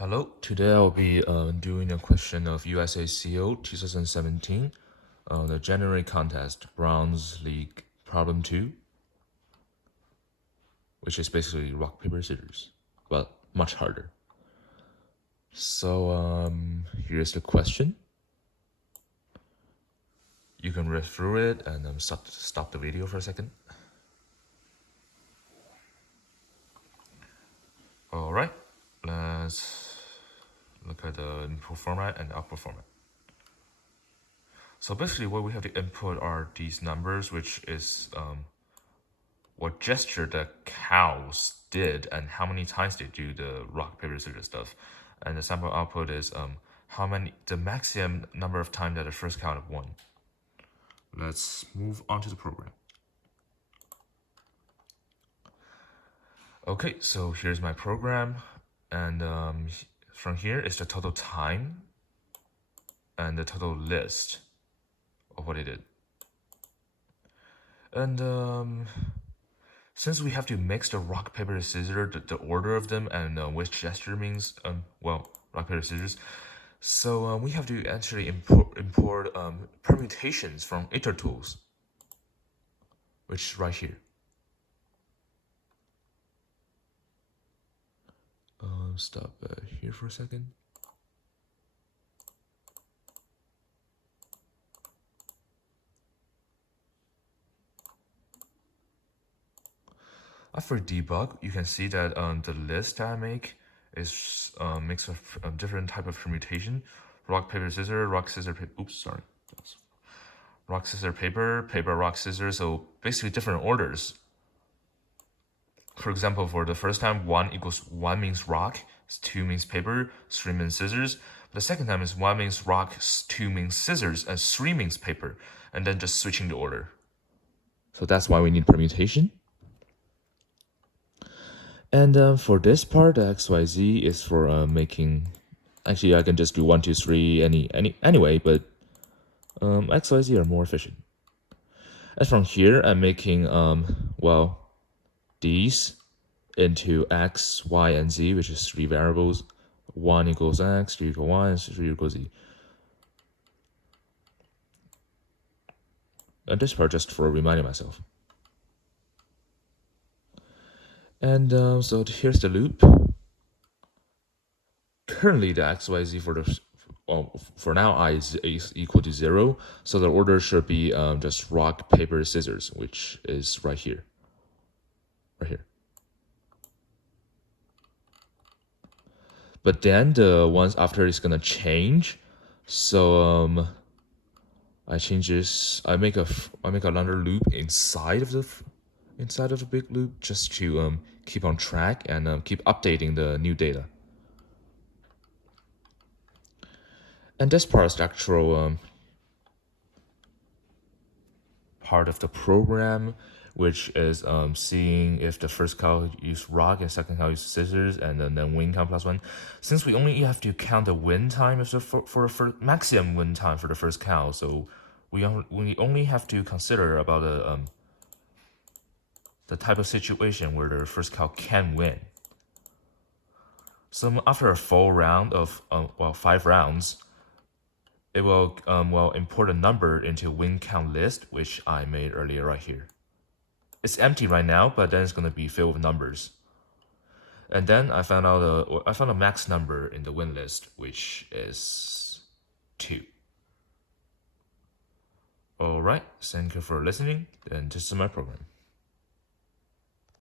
Hello, today I'll be doing a question of USACO 2017, the January contest, Bronze League Problem 2, which is basically rock, paper, scissors, but much harder. So here's the question. You can read through it and stop the video for a second. All right, let's look at the input format and output format. So basically what we have to input are these numbers, which is what gesture the cows did and how many times they do the rock, paper, scissors stuff. And the sample output is the maximum number of times that the first cow have won. Let's move on to the program. Okay, so here's my program, and from here is the total time and the total list of what it did. And since we have to mix the rock, paper, scissors, the order of them, and which gesture means, rock, paper, scissors, so we have to actually import permutations from iter tools, which is right here. Stop here for a second. After debug, you can see that the list that I make is a mix of different type of permutation: rock, paper, scissors, rock, scissors, paper. Oops, sorry. Rock, scissors, paper, paper, rock, scissors. So basically different orders. For example, for the first time, 1 means rock, 2 means paper, 3 means scissors. The second time is 1 means rock, 2 means scissors, and 3 means paper, and then just switching the order. So that's why we need permutation. And for this part, the XYZ is for making. Actually, I can just do 1, 2, 3 anyway, but XYZ are more efficient. And from here, I'm making these into X, Y, and Z, which is 3 variables. 1 equals X, 3 equals Y, and 3 equals Z. And this part just for reminding myself. And so here's the loop. Currently, the XYZ for now I is equal to 0, so the order should be just rock, paper, scissors, which is right here. But then the ones after is gonna change, so I change this. I make another loop inside of the big loop just to keep on track and keep updating the new data. And this part is the actual part of the program, which is seeing if the first cow use rock and second cow use scissors, and then win count +1. Since we only have to count the win time for maximum win time for the first cow, so we only have to consider about the type of situation where the first cow can win. So after a full round of 5 rounds, it will import a number into win count list, which I made earlier right here. It's empty right now, but then it's gonna be filled with numbers. And then I found a max number in the win list, which is 2. All right, thank you for listening, and this is my program.